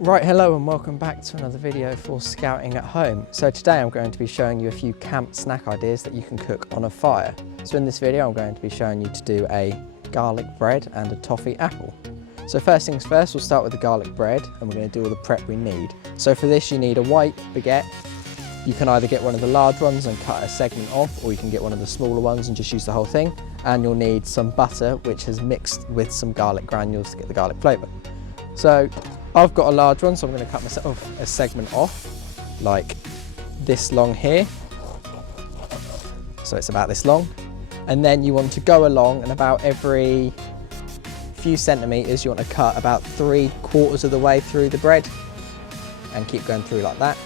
Right, hello and welcome back to another video for Scouting at Home. So today I'm going to be showing you a few camp snack ideas that you can cook on a fire. So in this video I'm going to be showing you to do a garlic bread and a toffee apple. So first things first, we'll start with the garlic bread and we're going to do all the prep we need. So for this you need a white baguette. You can either get one of the large ones and cut a segment off, or you can get one of the smaller ones and just use the whole thing. And you'll need some butter which has mixed with some garlic granules to get the garlic flavour. So I've got a large one, so I'm going to cut myself a segment off, like this long here. So it's about this long. And then you want to go along, and about every few centimetres you want to cut about 3/4 of the way through the bread and keep going through like that.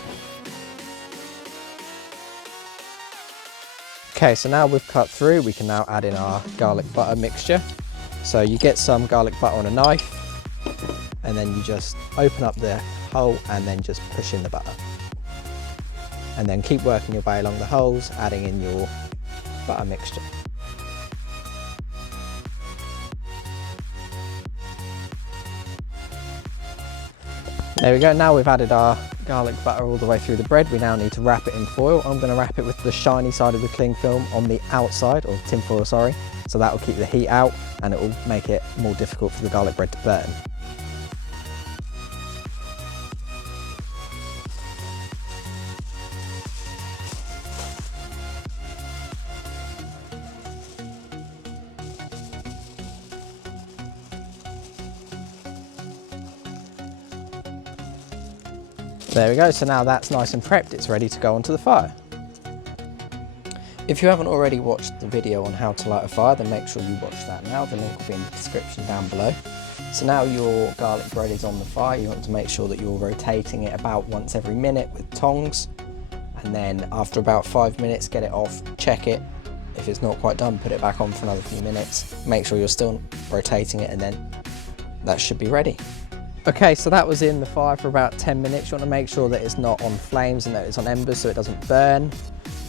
Okay, so now we've cut through, we can now add in our garlic butter mixture. So you get some garlic butter on a knife, and then you just open up the hole and then just push in the butter. And then keep working your way along the holes, adding in your butter mixture. There we go, now we've added our garlic butter all the way through the bread. We now need to wrap it in foil. I'm going to wrap it with the shiny side of the cling film on the outside, or tin foil, sorry. So that will keep the heat out and it will make it more difficult for the garlic bread to burn. There we go, so now that's nice and prepped, it's ready to go onto the fire. If you haven't already watched the video on how to light a fire, then make sure you watch that now. The link will be in the description down below. So now your garlic bread is on the fire, you want to make sure that you're rotating it about once every minute with tongs. And then after about 5 minutes, get it off, check it. If it's not quite done, put it back on for another few minutes. Make sure you're still rotating it, and then that should be ready. Okay, so that was in the fire for about 10 minutes. You want to make sure that it's not on flames and that it's on embers so it doesn't burn.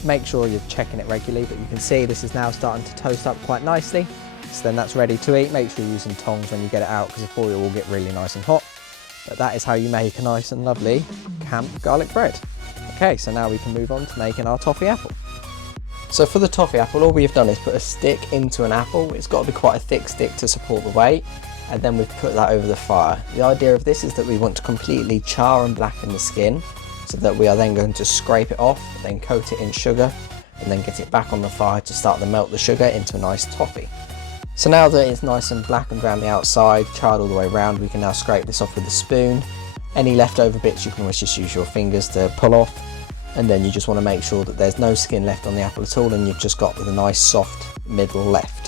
Make sure you're checking it regularly, but you can see this is now starting to toast up quite nicely. So then that's ready to eat. Make sure you're using tongs when you get it out, because the foil will get really nice and hot. But that is how you make a nice and lovely camp garlic bread. Okay, so now we can move on to making our toffee apple. So for the toffee apple, all we've done is put a stick into an apple. It's got to be quite a thick stick to support the weight. And then we've put that over the fire. The idea of this is that we want to completely char and blacken the skin, so that we are then going to scrape it off, then coat it in sugar, and then get it back on the fire to start to melt the sugar into a nice toffee. So now that it's nice and blackened around the outside, charred all the way around, we can now scrape this off with a spoon. Any leftover bits you can always just use your fingers to pull off, and then you just want to make sure that there's no skin left on the apple at all, and you've just got the nice soft middle left.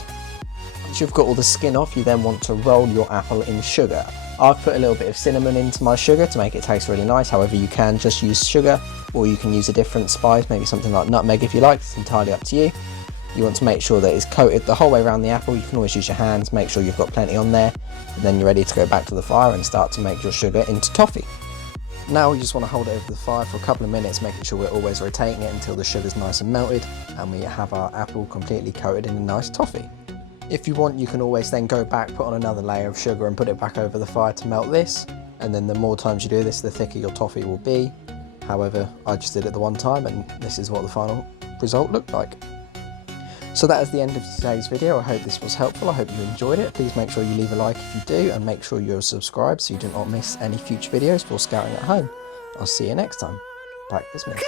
Once you've got all the skin off, you then want to roll your apple in sugar. I've put a little bit of cinnamon into my sugar to make it taste really nice. However, you can just use sugar, or you can use a different spice, maybe something like nutmeg if you like. It's entirely up to you. You want to make sure that it's coated the whole way around the apple. You can always use your hands, make sure you've got plenty on there, and then you're ready to go back to the fire and start to make your sugar into toffee. Now you just want to hold it over the fire for a couple of minutes, making sure we're always rotating it until the sugar's nice and melted, and we have our apple completely coated in a nice toffee. If you want, you can always then go back, put on another layer of sugar and put it back over the fire to melt this. And then the more times you do this, the thicker your toffee will be. However, I just did it the one time and this is what the final result looked like. So that is the end of today's video. I hope this was helpful. I hope you enjoyed it. Please make sure you leave a like if you do, and make sure you're subscribed so you do not miss any future videos for Scouting at Home. I'll see you next time. Back this minute.